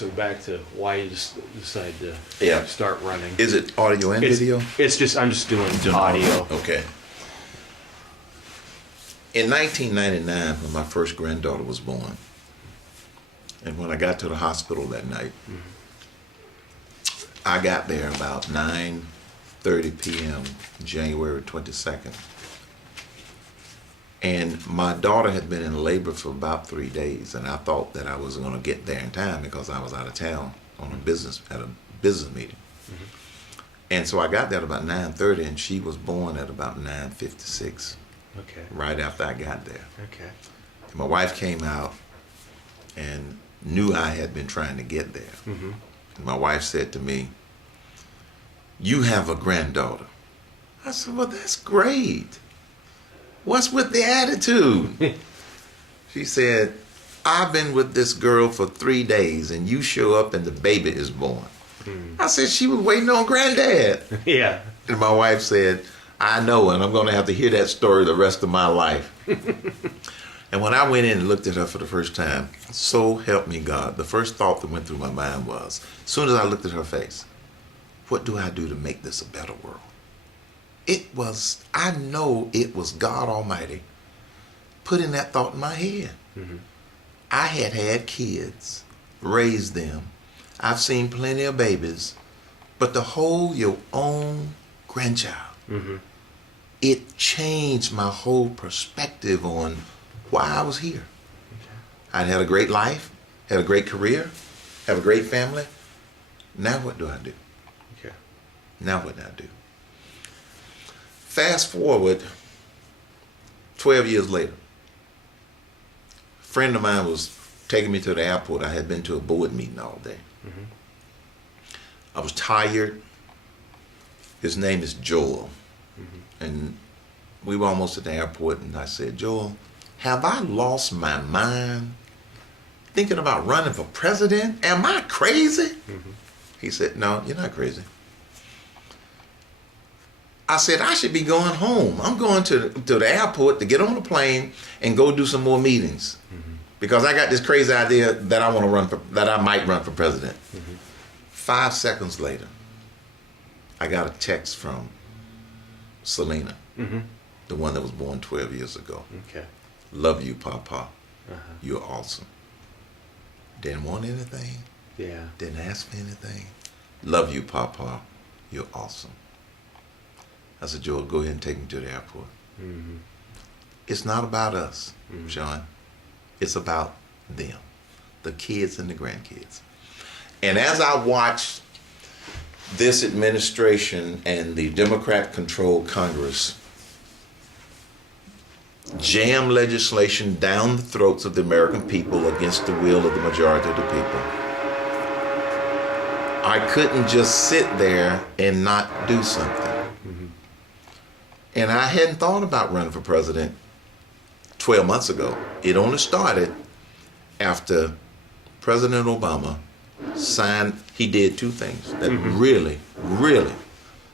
So back to why you decided to start running. Is it audio and video? It's just, I'm just doing audio. Okay. In 1999, when my first granddaughter was born, and when I got to the hospital that night, I got there about 9:30 p.m., January 22nd. And my daughter had been in labor for about 3 days, and I thought that I was going to get there in time because I was out of town on at a business meeting. And so I got there at about 9:30, and she was born at about 9:56. Okay. Right after I got there. Okay. And my wife came out and knew I had been trying to get there. And my wife said to me, "You have a granddaughter." I said, "Well, that's great. What's with the attitude?" She said, "I've been with this girl for 3 days and you show up and the baby is born." I said, "She was waiting on granddad." Yeah. And my wife said, "I know, and I'm going to have to hear that story the rest of my life." And when I went in and looked at her for the first time, so help me God, the first thought that went through my mind was, as soon as I looked at her face, what do I do to make this a better world? I know it was God Almighty putting that thought in my head. I had kids, raised them. I've seen plenty of babies, but to hold your own grandchild, it changed my whole perspective on why I was here. I'd had a great life, had a great career, have a great family. Now what do I do? Okay. Now what do I do? Fast forward 12 years later. A friend of mine was taking me to the airport. I had been to a board meeting all day. I was tired. His name is Joel. And we were almost at the airport, and I said, "Joel, have I lost my mind thinking about running for president? Am I crazy?" He said, "No, you're not crazy." I said, "I should be going home. I'm going to the airport to get on a plane and go do some more meetings because I got this crazy idea that I might run for president." 5 seconds later, I got a text from Selena, the one that was born 12 years ago. Okay. "Love you, Papa. You're awesome. Didn't want anything. Yeah. Didn't ask for anything. Love you, Papa. You're awesome." I said, "Joel, go ahead and take me to the airport." It's not about us, Sean. It's about them, the kids and the grandkids. And as I watched this administration and the Democrat-controlled Congress jam legislation down the throats of the American people against the will of the majority of the people, I couldn't just sit there and not do something. And I hadn't thought about running for president 12 months ago. It only started after President Obama signed. He did two things that really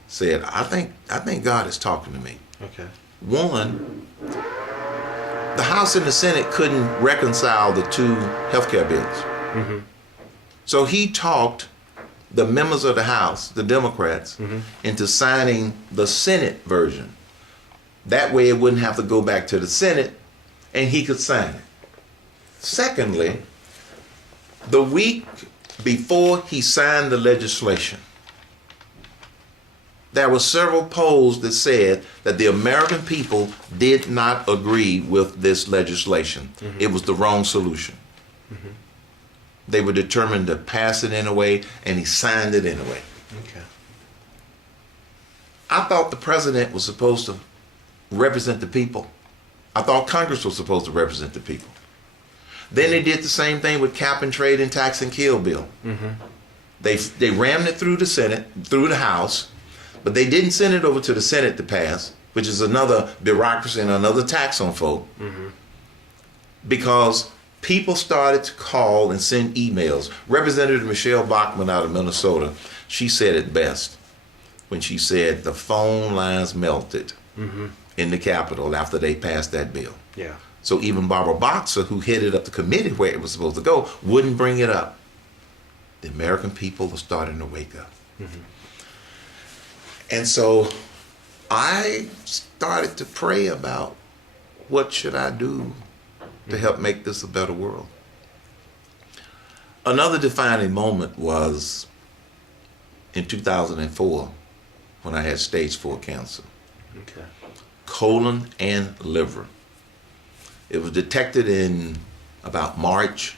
said, I think God is talking to me. Okay. One, the House and the Senate couldn't reconcile the two healthcare bills. So he talked the members of the House, the Democrats, into signing the Senate version. That way it wouldn't have to go back to the Senate and he could sign it. Secondly, the week before he signed the legislation, there were several polls that said that the American people did not agree with this legislation. It was the wrong solution. They were determined to pass it anyway, and he signed it anyway. Okay. I thought the president was supposed to represent the people. I thought Congress was supposed to represent the people. Then they did the same thing with cap and trade and tax and kill bill. They rammed it through the Senate, through the House, but they didn't send it over to the Senate to pass, which is another bureaucracy and another tax on folk. Because people started to call and send emails. Representative Michelle Bachmann out of Minnesota, she said it best when she said the phone lines melted in the Capitol after they passed that bill. Yeah. So even Barbara Boxer, who headed up the committee where it was supposed to go, wouldn't bring it up. The American people are starting to wake up. Mm-hmm. And so I started to pray about what should I do to help make this a better world. Another defining moment was in 2004 when I had stage 4 cancer. Okay. Colon and liver. It was detected in about March,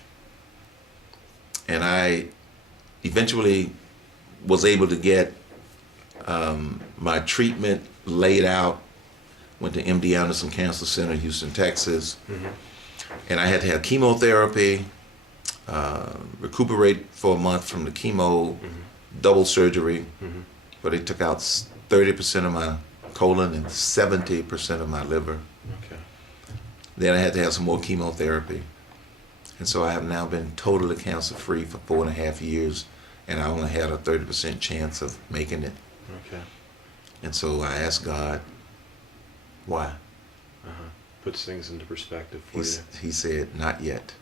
and I eventually was able to get my treatment laid out. Went to MD Anderson Cancer Center, Houston, Texas, and I had to have chemotherapy, recuperate for a month from the chemo, double surgery, where they took out 30% of my colon and 70% of my liver. Okay. Then I had to have some more chemotherapy. And so I have now been totally cancer-free for 4.5 years, and I only had a 30% chance of making it. Okay. And so I asked God, why? Puts things into perspective for you. He said, not yet.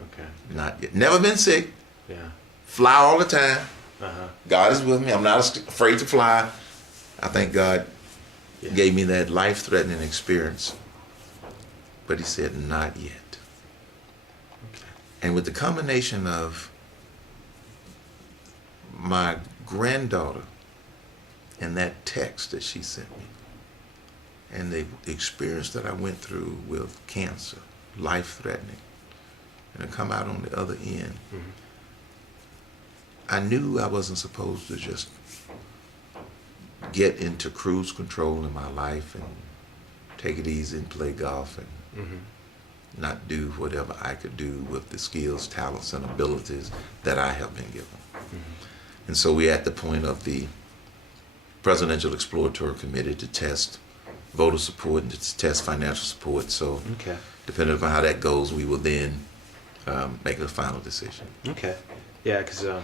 Okay. Not yet. Never been sick. Yeah. Fly all the time. Uh-huh. God is with me. I'm not afraid to fly. I think God gave me that life-threatening experience. But he said, not yet. Okay. And with the combination of my granddaughter and that text that she sent me, and the experience that I went through with cancer, life-threatening, and to come out on the other end, I knew I wasn't supposed to just get into cruise control in my life and take it easy and play golf and not do whatever I could do with the skills, talents, and abilities that I have been given. And so we're at the point of the Presidential Exploratory Committee to test voter support and to test financial support. So depending upon how that goes, we will then make a final decision. Okay. Yeah, because well,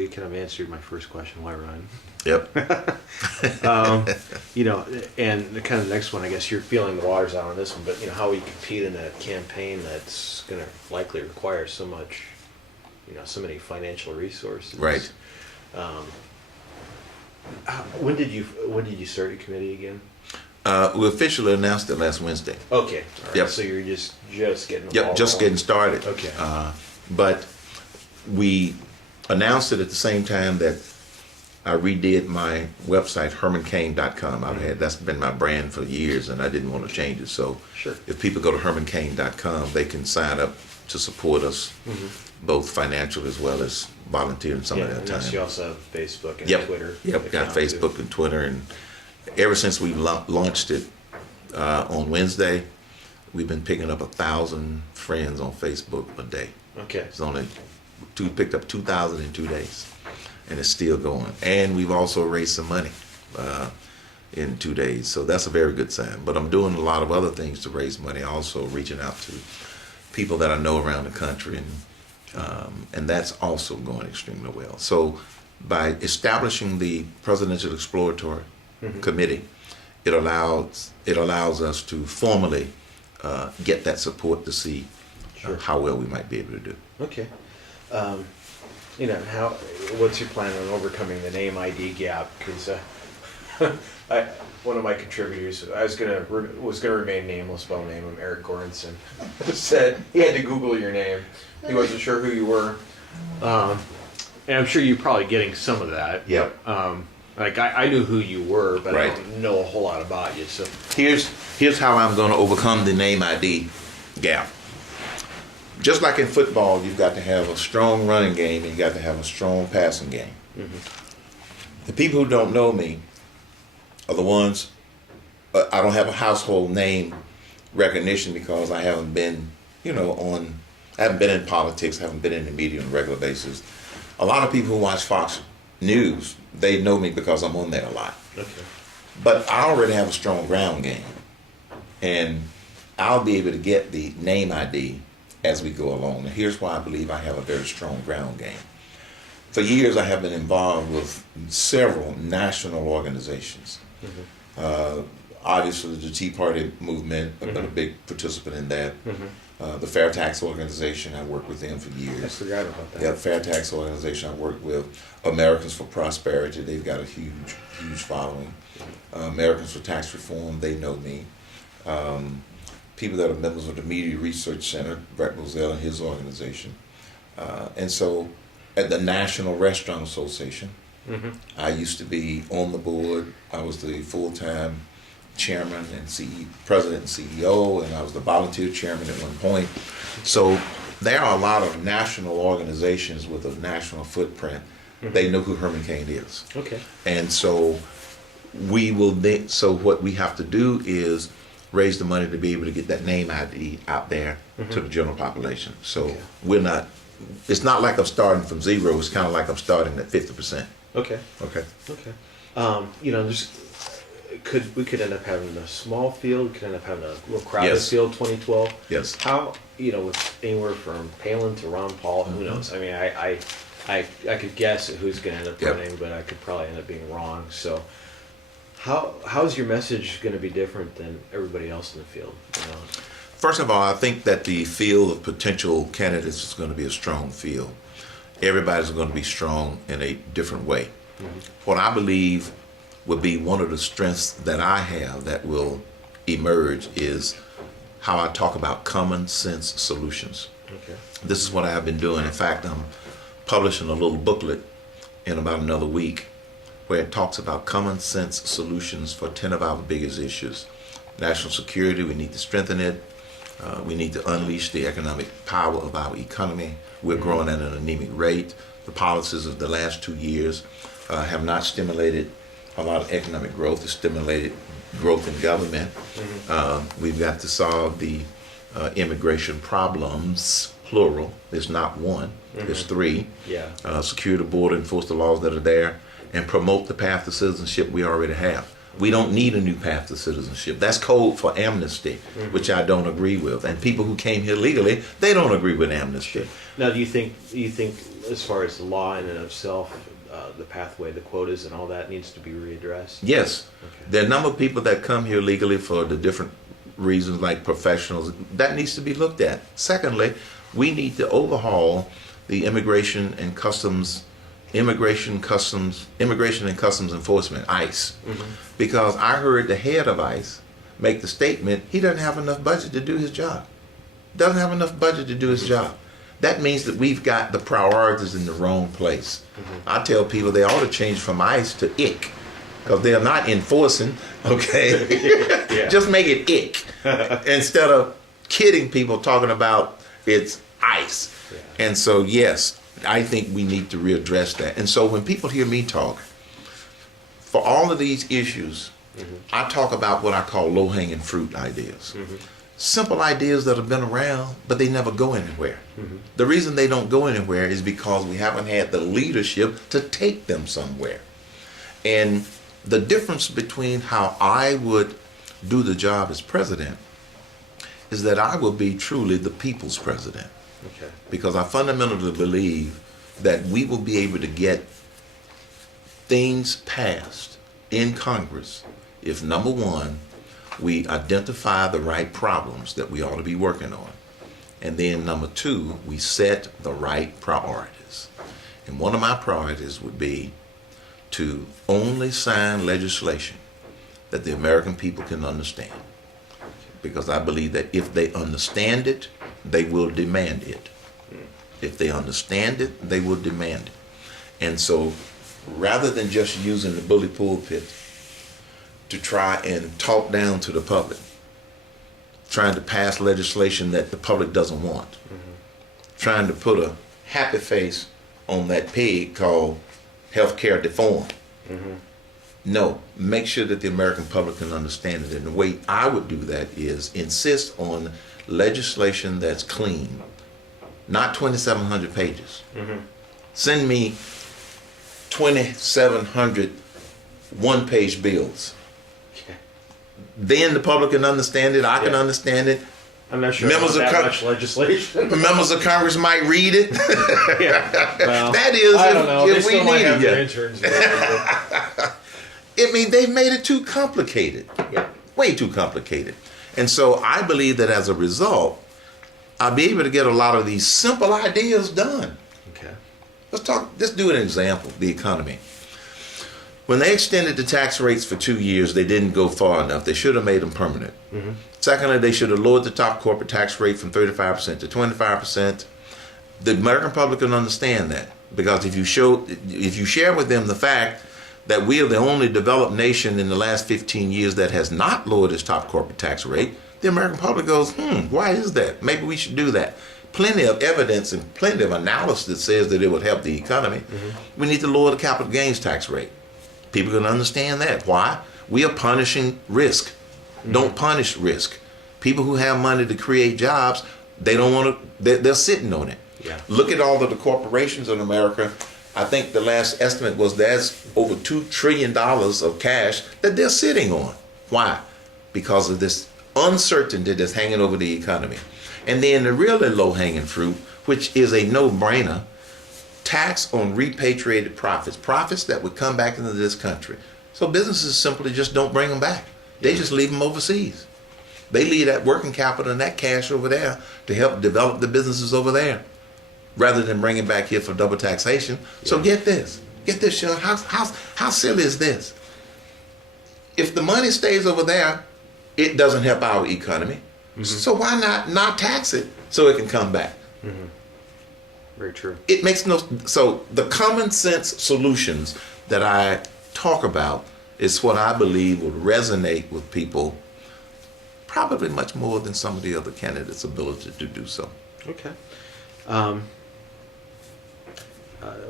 you kind of answered my first question, why run? Yep. You know, and the kind of next one, I guess you're feeling the waters out on this one, but you know, how we compete in a campaign that's going to likely require so much, you know, so many financial resources. Right. When did you start your committee again? We officially announced it last Wednesday. Okay. All right. Yep. So you're just getting the Yep, ball just rolling. getting started. Okay. But we announced it at the same time that I redid my website, hermancain.com. That's been my brand for years, and I didn't want to change it. So Sure. if people go to hermancain.com, they can sign up to support us, both financially as well as volunteering some of their and time. you also have Facebook and Yep. Twitter. Yep, got account, Facebook too. and Twitter, and ever since we launched it on Wednesday, we've been picking up 1,000 friends on Facebook a day. Okay. It's only picked up 2,000 in 2 days, and it's still going. And we've also raised some money in 2 days, so that's a very good sign. But I'm doing a lot of other things to raise money, also reaching out to people that I know around the country, and that's also going extremely well. So by establishing the Presidential Exploratory Committee, it allows us to formally get that support to see how well we might be able to do. Okay. You know, what's your plan on overcoming the name ID gap? Because one of my contributors, was gonna remain nameless, but I'll name him Eric Goranson, said he had to Google your name. He wasn't sure who you were, and I'm sure you're probably getting some of that. Yep. Like I knew who you were, but Right. I don't know a whole lot about you. So Here's how I'm going to overcome the name ID gap. Just like in football, you've got to have a strong running game and you got to have a strong passing game. The people who don't know me are the ones, I don't have a household name recognition because I haven't been, I haven't been in politics, I haven't been in the media on a regular basis. A lot of people who watch Fox News, they know me because I'm on there a lot. okay. But I already have a strong ground game, and I'll be able to get the name ID as we go along. And here's why I believe I have a very strong ground game. For years, I have been involved with several national organizations. Obviously, the Tea Party movement, I've been a big participant in that. The Fair Tax Organization, I worked with them for years. I forgot about that. Yeah, the Fair Tax Organization I work with. Americans for Prosperity, they've got a huge, huge following. Americans for Tax Reform, they know me. People that are members of the Media Research Center, Brett Moselle and his organization. And so at the National Restaurant Association, I used to be on the board. I was the full-time chairman and president and CEO, and I was the volunteer chairman at one point. So there are a lot of national organizations with a national footprint. They know who Herman Cain is. Okay. And so so what we have to do is raise the money to be able to get that name ID out there to the general population. So it's not like I'm starting from zero, it's kind of like I'm starting at 50%. Okay. Okay. We could end up having a small field, we could end up having a real crowded Yes. field, 2012. Yes. How, with anywhere from Palin to Ron Paul, who knows? I mean, I could guess at who's going to end up Yep. running, but I could probably end up being wrong. So how's your message going to be different than everybody else in the field? First of all, I think that the field of potential candidates is going to be a strong field. Everybody's going to be strong in a different way. What I believe would be one of the strengths that I have that will emerge is how I talk about common sense solutions. Okay. This is what I have been doing. In fact, I'm publishing a little booklet in about another week where it talks about common sense solutions for 10 of our biggest issues. National security, we need to strengthen it. We need to unleash the economic power of our economy. We're growing at an anemic rate. The policies of the last 2 years have not stimulated a lot of economic growth. It's stimulated growth in government. We've got to solve the immigration problems, plural. There's not one, there's three. Yeah. Secure the border, enforce the laws that are there, and promote the path to citizenship we already have. We don't need a new path to citizenship. That's code for amnesty, which I don't agree with. And people who came here legally, they don't agree with amnesty. Now, do you think as far as the law in and of itself, the pathway, the quotas and all that needs to be readdressed? Yes. Okay. There are a number of people that come here legally for the different reasons, like professionals. That needs to be looked at. Secondly, we need to overhaul the immigration and customs enforcement, ICE. Because I heard the head of ICE make the statement, he doesn't have enough budget to do his job. Doesn't have enough budget to do his job. That means that we've got the priorities in the wrong place. I tell people they ought to change from ICE to IC, because they're not enforcing, okay? Yeah. Just make it IC instead of kidding people talking about it's ICE. Yeah. And so, yes, I think we need to readdress that. And so when people hear me talk, for all of these issues, I talk about what I call low-hanging fruit ideas. Simple ideas that have been around, but they never go anywhere. The reason they don't go anywhere is because we haven't had the leadership to take them somewhere. And the difference between how I would do the job as president is that I will be truly the people's president. Okay. Because I fundamentally believe that we will be able to get things passed in Congress if, number one, we identify the right problems that we ought to be working on. And then number two, we set the right priorities. And one of my priorities would be to only sign legislation that the American people can understand. Because I believe that if they understand it, they will demand it. If they understand it, they will demand it. And so rather than just using the bully pulpit to try and talk down to the public, trying to pass legislation that the public doesn't want, trying to put a happy face on that pig called healthcare reform. No, make sure that the American public can understand it. And the way I would do that is insist on legislation that's clean, not 2,700 pages. Send me 2,700 one-page bills. Then the public can understand it. I can understand it. I'm not sure Members about of that much legislation. Members of Congress might read it. Yeah. Well, That is, I don't know. if They we still might need have it. their Yeah. interns. But- I mean, they've made it too complicated. Yeah. Way too complicated. And so I believe that as a result, I'll be able to get a lot of these simple ideas done. Okay. Let's do an example, the economy. When they extended the tax rates for 2 years, they didn't go far enough. They should have made them permanent. Mm-hmm. Secondly, they should have lowered the top corporate tax rate from 35% to 25%. The American public can understand that, because if you share with them the fact that we are the only developed nation in the last 15 years that has not lowered its top corporate tax rate, the American public goes, why is that? Maybe we should do that. Plenty of evidence and plenty of analysis that says that it would help the economy. Mm-hmm. We need to lower the capital gains tax rate. People can understand that. Why? We are punishing risk. Mm-hmm. Don't punish risk. People who have money to create jobs, they don't want to, they're sitting on it. Yeah. Look at all of the corporations in America. I think the last estimate was there's over $2 trillion of cash that they're sitting on. Why? Because of this uncertainty that's hanging over the economy. And then the really low-hanging fruit, which is a no-brainer, tax on repatriated profits that would come back into this country. So businesses simply just don't bring them back. They just leave them overseas. They leave that working capital and that cash over there to help develop the businesses over there, rather than bring it back here for double taxation. Yeah. So get this, Sean. How silly is this? If the money stays over there, it doesn't help our economy. Mm-hmm. So why not tax it so it can come back? Mm-hmm. Very true. It makes no. So the common sense solutions that I talk about is what I believe would resonate with people, probably much more than some of the other candidates' ability to do so. Okay.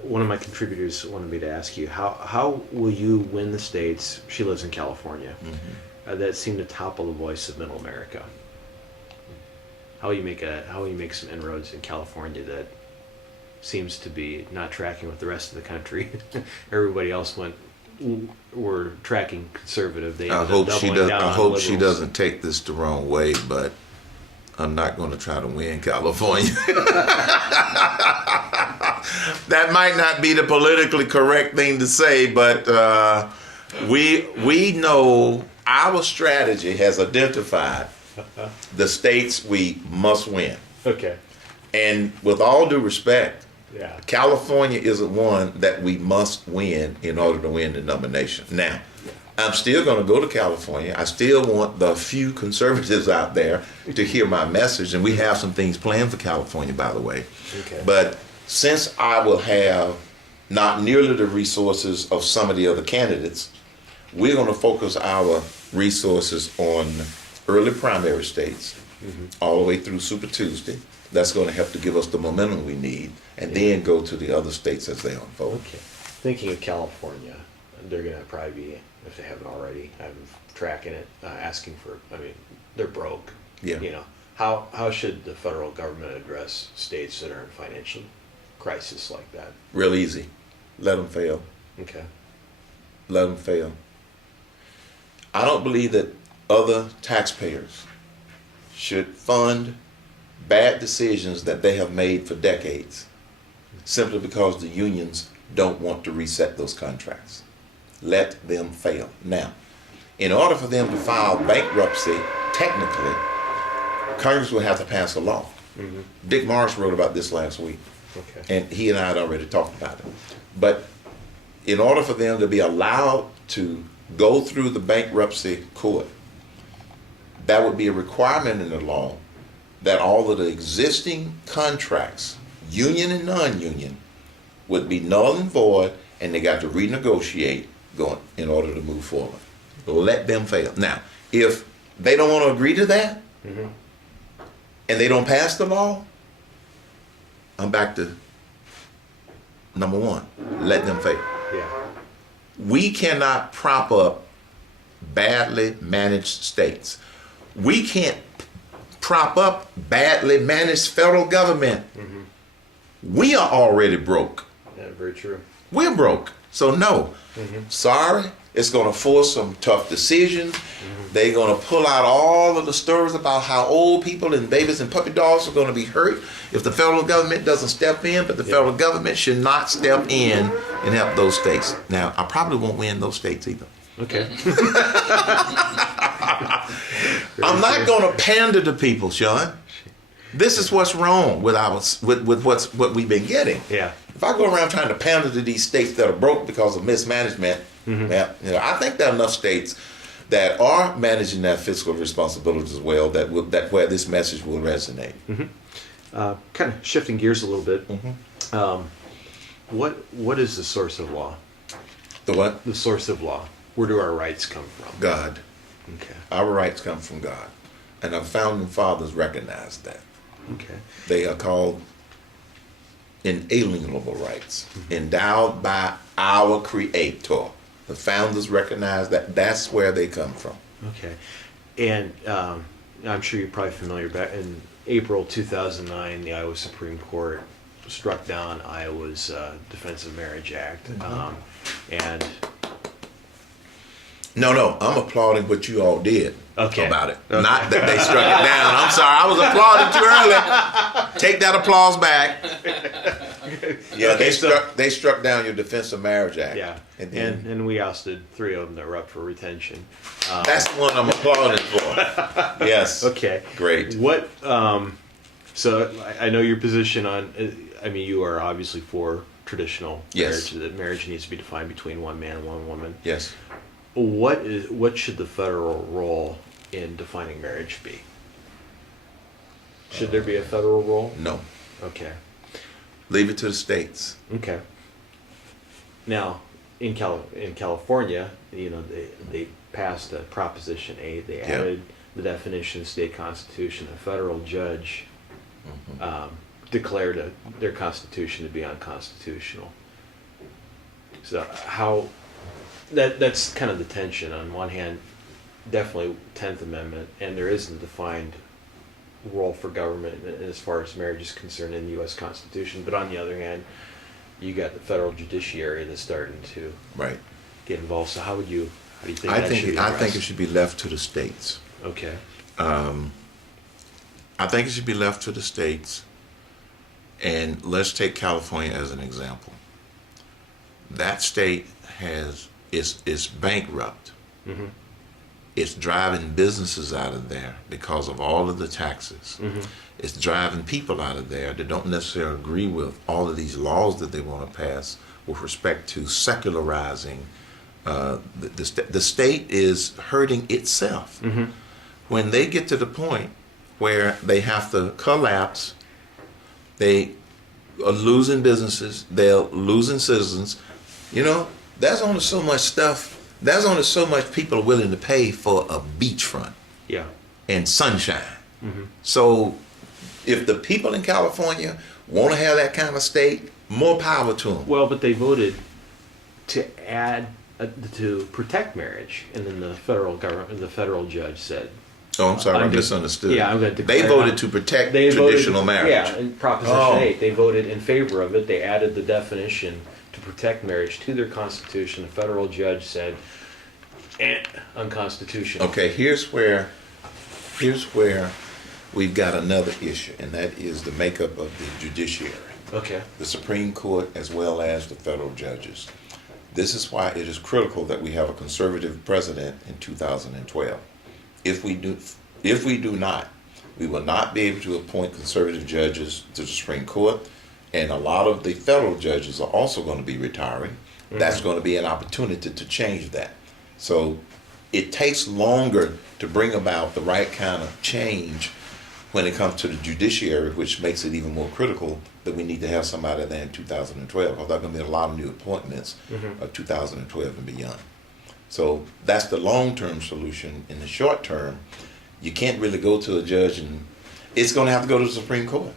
One of my contributors wanted me to ask you, how will you win the states? She lives in California. Mm-hmm. That seem to topple the voice of Middle America. How will you make some inroads in California that seems to be not tracking with the rest of the country? Everybody else were tracking conservative. They I hope she doesn't take this the wrong way, but I'm not going to try to win California. That might not be the politically correct thing to say, but we know our strategy has identified the states we must win. Okay. And with all due respect, yeah, California isn't one that we must win in order to win the nomination. Now, I'm still going to go to California. I still want the few conservatives out there to hear my message, and we have some things planned for California, by the way. Okay. But since I will have not nearly the resources of some of the other candidates, we're going to focus our resources on early primary states, mm-hmm, all the way through Super Tuesday. That's going to help to give us the momentum we need, and then go to the other states as they unfold. Okay. Thinking of California, they're going to probably be, if they haven't already, I'm tracking it, asking for, they're broke. Yeah. You know, how should the federal government address states that are in financial crisis like that? Real easy. Let them fail. Okay. Let them fail. I don't believe that other taxpayers should fund bad decisions that they have made for decades simply because the unions don't want to reset those contracts. Let them fail. Now, in order for them to file bankruptcy, technically, Congress will have to pass a law. Mm-hmm. Dick Morris wrote about this last week. Okay. And he and I had already talked about it. But in order for them to be allowed to go through the bankruptcy court, that would be a requirement in the law that all of the existing contracts, union and non-union, would be null and void, and they got to renegotiate going in order to move forward. Let them fail. Now, if they don't want to agree to that, mm-hmm, and they don't pass the law, I'm back to number one. Let them fail. Yeah. We cannot prop up badly managed states. We can't prop up badly managed federal government. Mm-hmm. We are already broke. Yeah, very true. We're broke. So no, mm-hmm, sorry, it's going to force some tough decisions. Mm-hmm. They're going to pull out all of the stories about how old people and babies and puppy dogs are going to be hurt if the federal government doesn't step in, but the federal government should not step in and help those states. Now, I probably won't win those states either. Okay. I'm not going to pander to people, Sean. This is what's wrong with what we've been getting. Yeah. If I go around trying to pander to these states that are broke because of mismanagement, I think there are enough states that are managing their fiscal responsibilities as well that where this message will resonate. Kind of shifting gears a little bit. What is the source of law? The what? The source of law. Where do our rights come from? God. Okay. Our rights come from God, and our founding fathers recognized that. Okay. They are called inalienable rights, endowed by our Creator. The founders recognized that that's where they come from. Okay. And I'm sure you're probably familiar, back in April 2009, the Iowa Supreme Court struck down Iowa's Defense of Marriage Act. And No, I'm applauding what you all did about it. Okay. Not that they struck it down. I'm sorry, I was applauding too early. Take that applause back. Yeah, they struck down your Defense of Marriage Act. yeah, And and we ousted 3 of them that were up for retention. that's the one I'm applauding for. Yes. Okay. Great. What? So I know your position on. I mean, you are obviously for traditional Yes. marriage. That marriage needs to be defined between one man and one woman. Yes. What should the federal role in defining marriage be? Should there be a federal role? No. Okay. Leave it to the states. Okay. Now, in California, they passed a Proposition 8. They added the definition of state constitution. A federal judge declared their constitution to be unconstitutional. So that's kind of the tension. On one hand, definitely 10th Amendment, and there isn't a defined role for government as far as marriage is concerned in the U.S. Constitution. But on the other hand, you got the federal judiciary that's starting to get involved. So how do you think that should be addressed? I think it should be left to the states. Okay. I think it should be left to the states. And let's take California as an example. That state is bankrupt. It's driving businesses out of there because of all of the taxes. It's driving people out of there that don't necessarily agree with all of these laws that they want to pass with respect to secularizing. The state is hurting itself. When they get to the point where they have to collapse, they are losing businesses, they're losing citizens. There's only so much stuff. There's only so much people are willing to pay for a beachfront and sunshine. So if the people in California want to have that kind of state, more power to them. Well, but they voted to add to protect marriage, and then the federal government, the federal judge said. Oh, I'm sorry, I misunderstood. Yeah, I'm going to declare. They voted to protect traditional marriage. Yeah, in Proposition 8, they voted in favor of it. They added the definition to protect marriage to their constitution. The federal judge said, unconstitutional. Okay, here's where we've got another issue, and that is the makeup of the judiciary. Okay. The Supreme Court as well as the federal judges. This is why it is critical that we have a conservative president in 2012. If we do not, we will not be able to appoint conservative judges to the Supreme Court, and a lot of the federal judges are also going to be retiring. That's going to be an opportunity to change that. So it takes longer to bring about the right kind of change when it comes to the judiciary, which makes it even more critical that we need to have somebody there in 2012, because there are going to be a lot of new appointments of 2012 and beyond. So that's the long-term solution. In the short term, you can't really go to a judge, and it's going to have to go to the Supreme Court.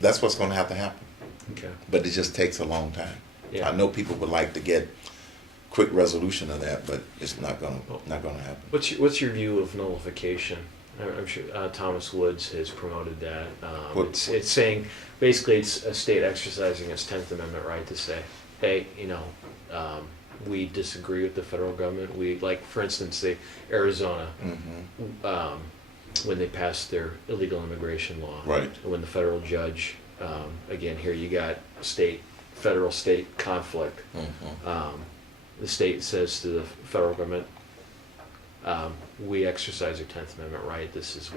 That's what's going to have to happen. Okay. But it just takes a long time. Yeah. I know people would like to get quick resolution of that, but it's not going to happen. What's your view of nullification? I'm sure Thomas Woods has promoted that. It's saying basically it's a state exercising its 10th Amendment right to say, hey, we disagree with the federal government. We, like, for instance, Arizona, when they passed their illegal immigration law, Right. when the federal judge, again, here you got federal-state conflict. The state says to the federal government, we exercise our 10th Amendment right. This is,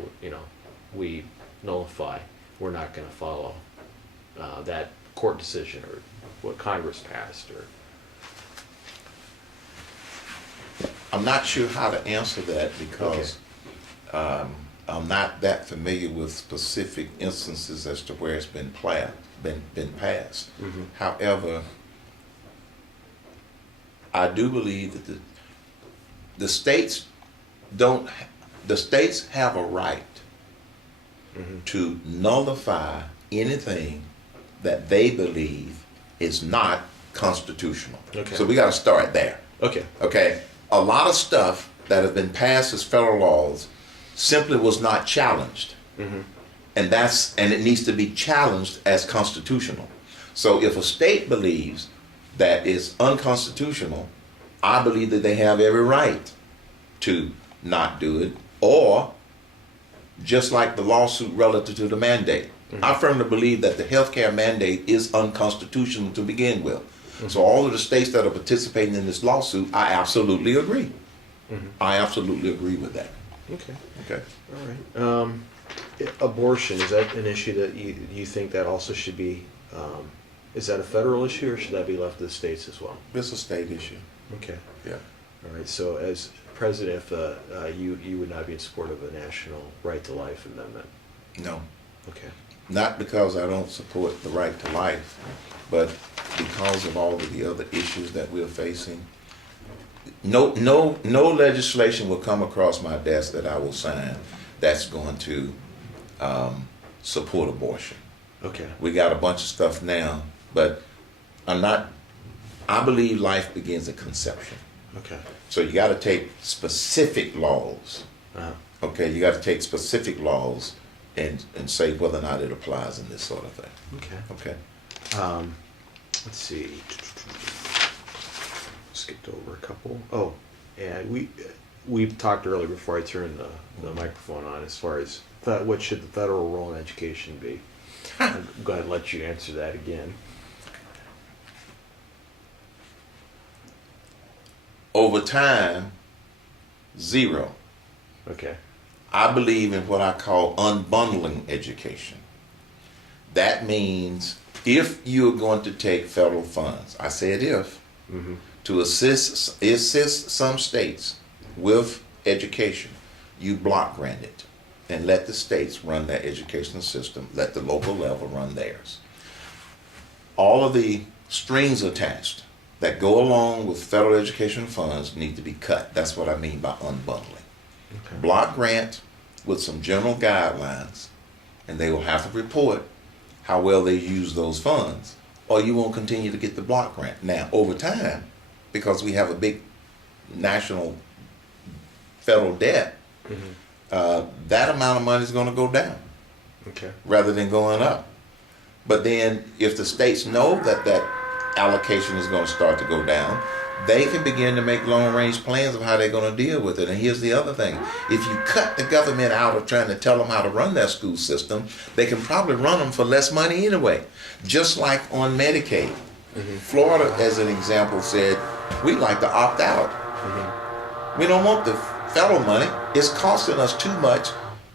we nullify. We're not going to follow that court decision or what Congress passed. Or I'm not sure how to answer that because I'm not that familiar with specific instances as to where it's been passed. Mm-hmm. However, I do believe that the states have a right Mm-hmm. to nullify anything that they believe is not constitutional. Okay. So we got to start there. Okay. Okay. A lot of stuff that has been passed as federal laws simply was not challenged. Mm-hmm. And it needs to be challenged as constitutional. So if a state believes that it's unconstitutional, I believe that they have every right to not do it, or just like the lawsuit relative to the mandate. Mm-hmm. I firmly believe that the healthcare mandate is unconstitutional to begin with. Mm-hmm. So all of the states that are participating in this lawsuit, I absolutely agree. Mm-hmm. I absolutely agree with that. Okay. Okay. All right. Abortion, is that an issue that you think that also should be, is that a federal issue or should that be left to the states as well? It's a state issue. Okay. Yeah. All right. So as president, if you would not be in support of a national right to life amendment? No. Okay. Not because I don't support the right to life, but because of all of the other issues that we're facing. No legislation will come across my desk that I will sign that's going to support abortion. Okay. We got a bunch of stuff now, but I believe life begins at conception. Okay. So you got to take specific laws. Uh-huh. Okay, you got to take specific laws and say whether or not it applies in this sort of thing. Okay. Okay. Let's see. Skipped over a couple. Oh, and we talked earlier before I turned the microphone on as far as what should the federal role in education be. I'm going to let you answer that again. Over time, zero. Okay. I believe in what I call unbundling education. That means if you're going to take federal funds, I said if, Mm-hmm. to assist some states with education, you block grant it and let the states run their educational system, let the local level run theirs. All of the strings attached that go along with federal education funds need to be cut. That's what I mean by unbundling. Okay. Block grant with some general guidelines, and they will have to report how well they use those funds, or you won't continue to get the block grant. Now, over time, because we have a big national federal debt, Mm-hmm. That amount of money is going to go down Okay. rather than going up. But then if the states know that that allocation is going to start to go down, they can begin to make long-range plans of how they're going to deal with it. And here's the other thing. If you cut the government out of trying to tell them how to run their school system, they can probably run them for less money anyway. Just like on Medicaid. Mm-hmm. Florida, as an example, said, we'd like to opt out. Mm-hmm. We don't want the federal money. It's costing us too much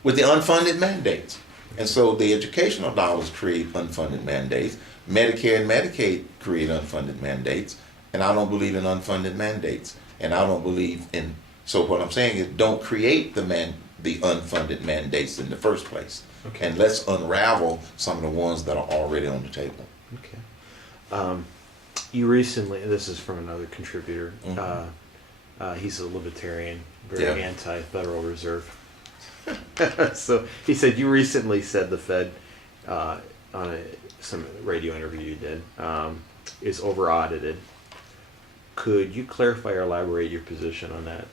with the unfunded mandates. And so the educational dollars create unfunded mandates. Medicare and Medicaid create unfunded mandates. And I don't believe in unfunded mandates. And I don't believe in, so what I'm saying is don't create the unfunded mandates in the first place. Okay. And let's unravel some of the ones that are already on the table. Okay. You recently, this is from another contributor, Mm-hmm. he's a libertarian, very Yeah. anti-Federal Reserve. So he said you recently said the Fed, on some radio interview you did, is over-audited. Could you clarify or elaborate your position on that?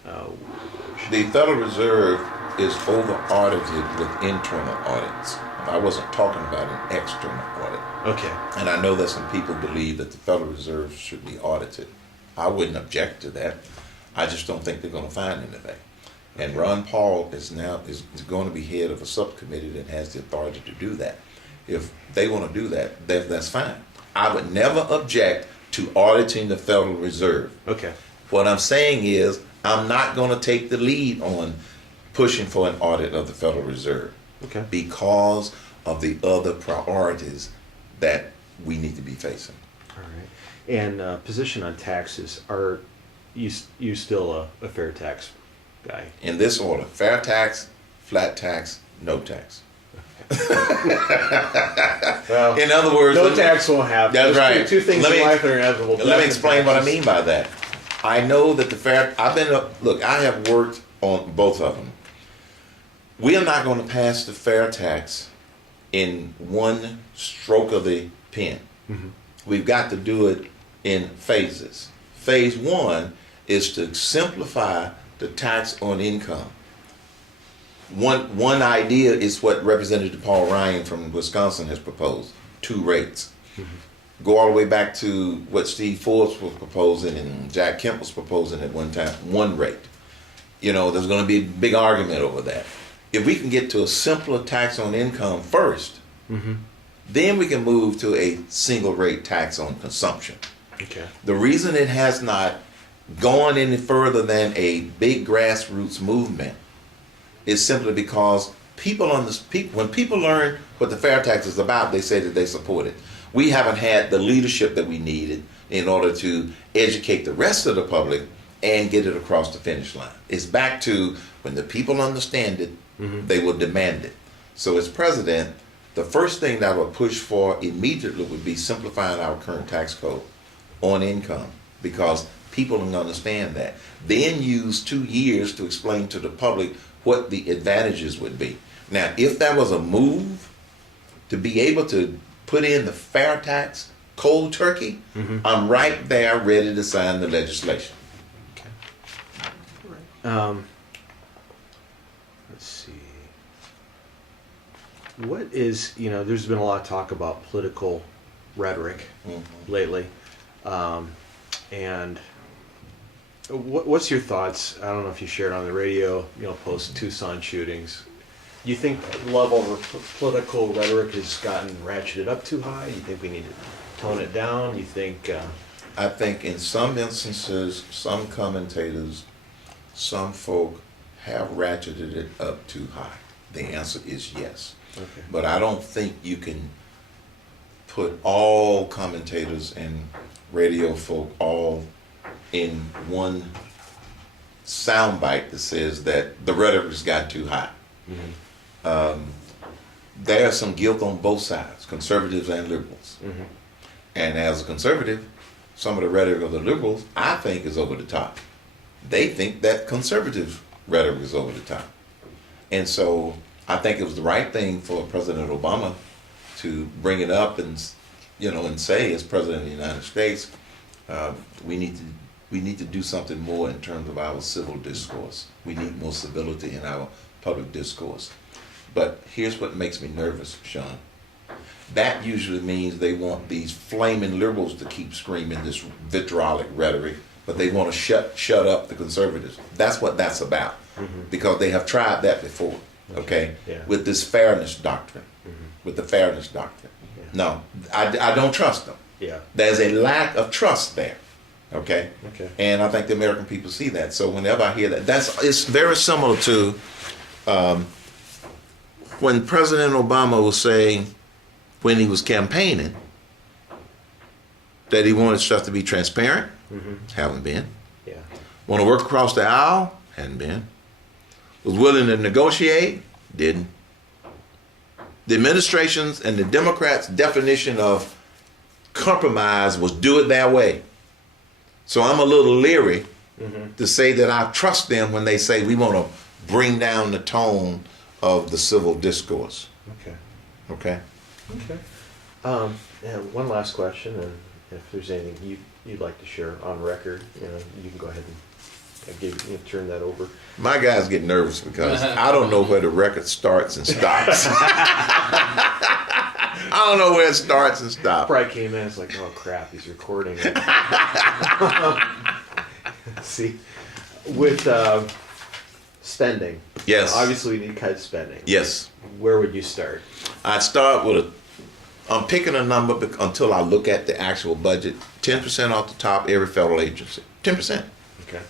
The Federal Reserve is over-audited with internal audits. I wasn't talking about an external audit. Okay. And I know that some people believe that the Federal Reserve should be audited. I wouldn't object to that. I just don't think they're going to find anything. And Ron Paul is going to be head of a subcommittee that has the authority to do that. If they want to do that, that's fine. I would never object to auditing the Federal Reserve. Okay. What I'm saying is I'm not going to take the lead on pushing for an audit of the Federal Reserve. Okay. because of the other priorities that we need to be facing. All right. And position on taxes, are you still a fair tax guy? In this order: fair tax, flat tax, no tax. Well, In other words, no tax won't happen. That's There's right. Two things Let in me- life that are inevitable. Let death me and explain what I taxes. mean by that. I know that I have worked on both of them. We are not going to pass the fair tax in one stroke of the pen. Mhm. We've got to do it in phases. Phase one is to simplify the tax on income. One idea is what Representative Paul Ryan from Wisconsin has proposed: 2 rates. Go all the way back to what Steve Forbes was proposing and Jack Kemp was proposing at one time: 1 rate. There's going to be a big argument over that. If we can get to a simpler tax on income first, then we can move to a single rate tax on consumption. Okay. The reason it has not gone any further than a big grassroots movement is simply because when people learn what the fair tax is about, they say that they support it. We haven't had the leadership that we needed in order to educate the rest of the public and get it across the finish line. It's back to when the people understand it, they will demand it. So as president, the first thing that I would push for immediately would be simplifying our current tax code on income, because people don't understand that. Then use 2 years to explain to the public what the advantages would be. Now, if that was a move to be able to put in the fair tax cold turkey, I'm right there ready to sign the legislation. Let's see. What is, there's been a lot of talk about political rhetoric lately. And what's your thoughts? I don't know if you shared on the radio, post Tucson shootings. You think the level of political rhetoric has gotten ratcheted up too high? You think we need to tone it down? You think... I think in some instances, some commentators, some folk have ratcheted it up too high. The answer is yes. Okay. But I don't think you can put all commentators and radio folk all in one soundbite that says that the rhetoric has got too high. There's some guilt on both sides, conservatives and liberals. And as a conservative, some of the rhetoric of the liberals, I think, is over the top. They think that conservative rhetoric is over the top. And so I think it was the right thing for President Obama to bring it up and say, as President of the United States, we need to do something more in terms of our civil discourse. We need more civility in our public discourse. But here's what makes me nervous, Sean. That usually means they want these flaming liberals to keep screaming this vitriolic rhetoric, but they want to shut up the conservatives. That's what that's about, because they have tried that before, okay? Yeah. With this fairness doctrine, with the fairness doctrine. Yeah. No, I don't trust them. Yeah. There's a lack of trust there, okay? Okay. And I think the American people see that. So whenever I hear that, it's very similar to when President Obama was saying, when he was campaigning, that he wanted stuff to be transparent. Haven't been. Yeah. Want to work across the aisle? Hadn't been. Was willing to negotiate? Didn't. The administration's and the Democrats' definition of compromise was do it their way. So I'm a little leery to say that I trust them when they say we want to bring down the tone of the civil discourse. Okay. Okay? Okay. And one last question, and if there's anything you'd like to share on record, you can go ahead and turn that over. My guys get nervous because I don't know where the record starts and stops. I don't know where it starts and stops. Probably came in, it's like, oh crap, he's recording it. See, with spending. Yes. Obviously, we need to cut spending. Yes. Where would you start? I'd start with I'm picking a number until I look at the actual budget. 10% off the top, every federal agency. 10%. Okay.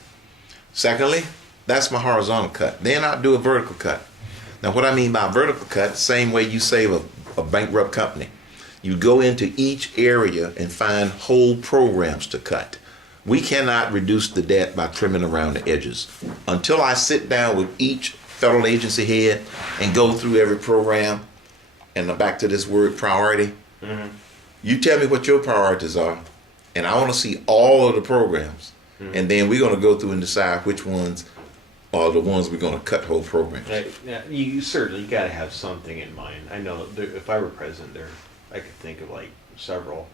Secondly, that's my horizontal cut. Then I'd do a vertical cut. Now, what I mean by vertical cut, same way you save a bankrupt company. You go into each area and find whole programs to cut. We cannot reduce the debt by trimming around the edges. Until I sit down with each federal agency head and go through every program, and back to this word priority, you tell me what your priorities are, and I want to see all of the programs. And then we're going to go through and decide which ones are the ones we're going to cut whole programs. Yeah, you certainly got to have something in mind. I know if I were president, I could think of like several.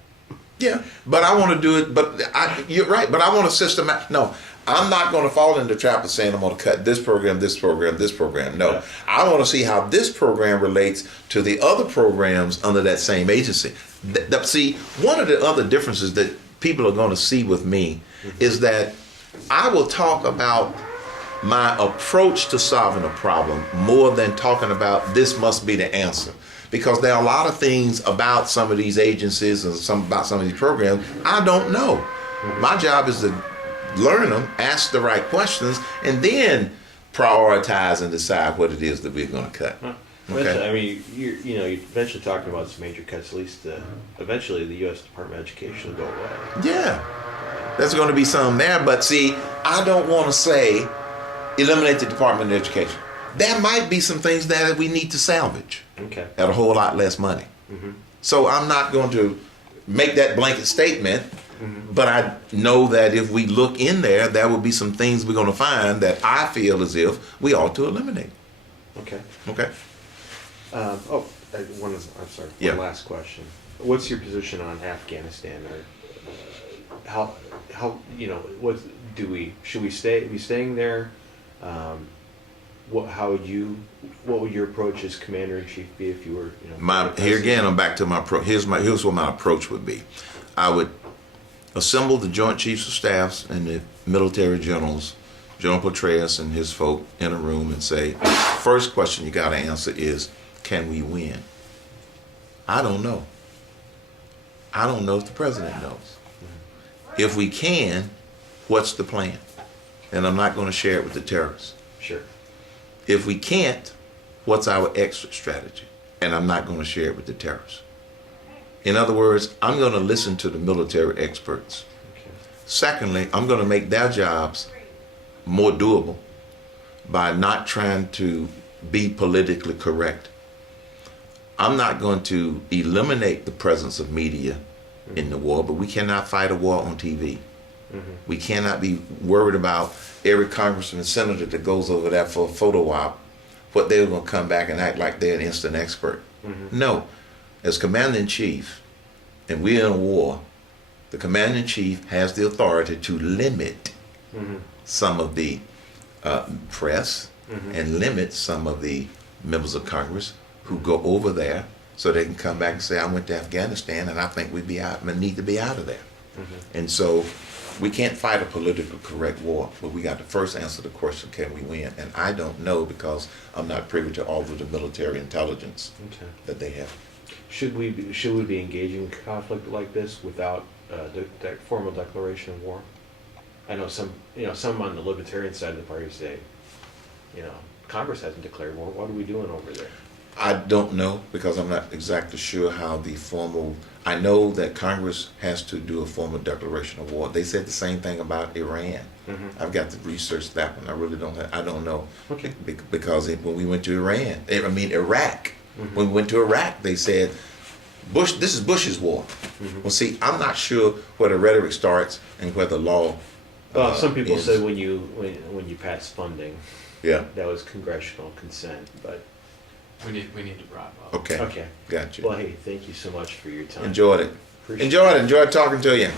Yeah, but I want to do it. You're right. But I want to systematic. No, I'm not going to fall into the trap of saying I'm going to cut this program, this program, this program. No, I want to see how this program relates to the other programs under that same agency. See, one of the other differences that people are going to see with me is that I will talk about my approach to solving a problem more than talking about this must be the answer. Because there are a lot of things about some of these agencies and about some of these programs I don't know. My job is to learn them, ask the right questions, and then prioritize and decide what it is that we're going to cut. Okay. I mean, you're eventually talking about some major cuts. At least eventually, the U.S. Department of Education will go away. Yeah, there's going to be some there, but see, I don't want to say eliminate the Department of Education. There might be some things that we need to salvage at a whole lot less money. So I'm not going to make that blanket statement, but I know that if we look in there, there will be some things we're going to find that I feel as if we ought to eliminate. Okay. I'm sorry. One last question. What's your position on Afghanistan? Or how what should we be staying there? What would your approach as commander-in-chief be if you were, here again, I'm back to my approach. Here's what my approach would be. I would assemble the Joint Chiefs of Staffs and the military generals, General Petraeus and his folk, in a room and say, first question you got to answer is, can we win? I don't know. I don't know if the president knows. If we can, what's the plan? And I'm not going to share it with the terrorists. Sure. If we can't, what's our exit strategy? And I'm not going to share it with the terrorists. In other words, I'm going to listen to the military experts. Secondly, I'm going to make their jobs more doable by not trying to be politically correct. I'm not going to eliminate the presence of media in the war, but we cannot fight a war on TV. We cannot be worried about every congressman and senator that goes over there for a photo op, what they're going to come back and act like they're an instant expert. No. As commander-in-chief, and we're in a war, the commander-in-chief has the authority to limit some of the press and limit some of the members of Congress who go over there so they can come back and say, I went to Afghanistan and I think we need to be out of there. And so we can't fight a politically correct war, but we got to first answer the question, can we win? And I don't know because I'm not privy to all of the military intelligence that they have. Should we be engaging in conflict like this without the formal declaration of war? I know some on the libertarian side of the party say, Congress hasn't declared war. What are we doing over there? I don't know because I'm not exactly sure how the formal. I know that Congress has to do a formal declaration of war. They said the same thing about Iran. I've got to research that one. I really don't. I don't know. Okay. Because when we went to Iraq. When we went to Iraq, they said, Bush. This is Bush's war. Well, see, I'm not sure where the rhetoric starts and where the law. Well, some people say when you pass funding, that was congressional consent, but. We need to wrap up. Okay. Got you. Well, hey, thank you so much for your time. Enjoyed it. Enjoyed talking to you.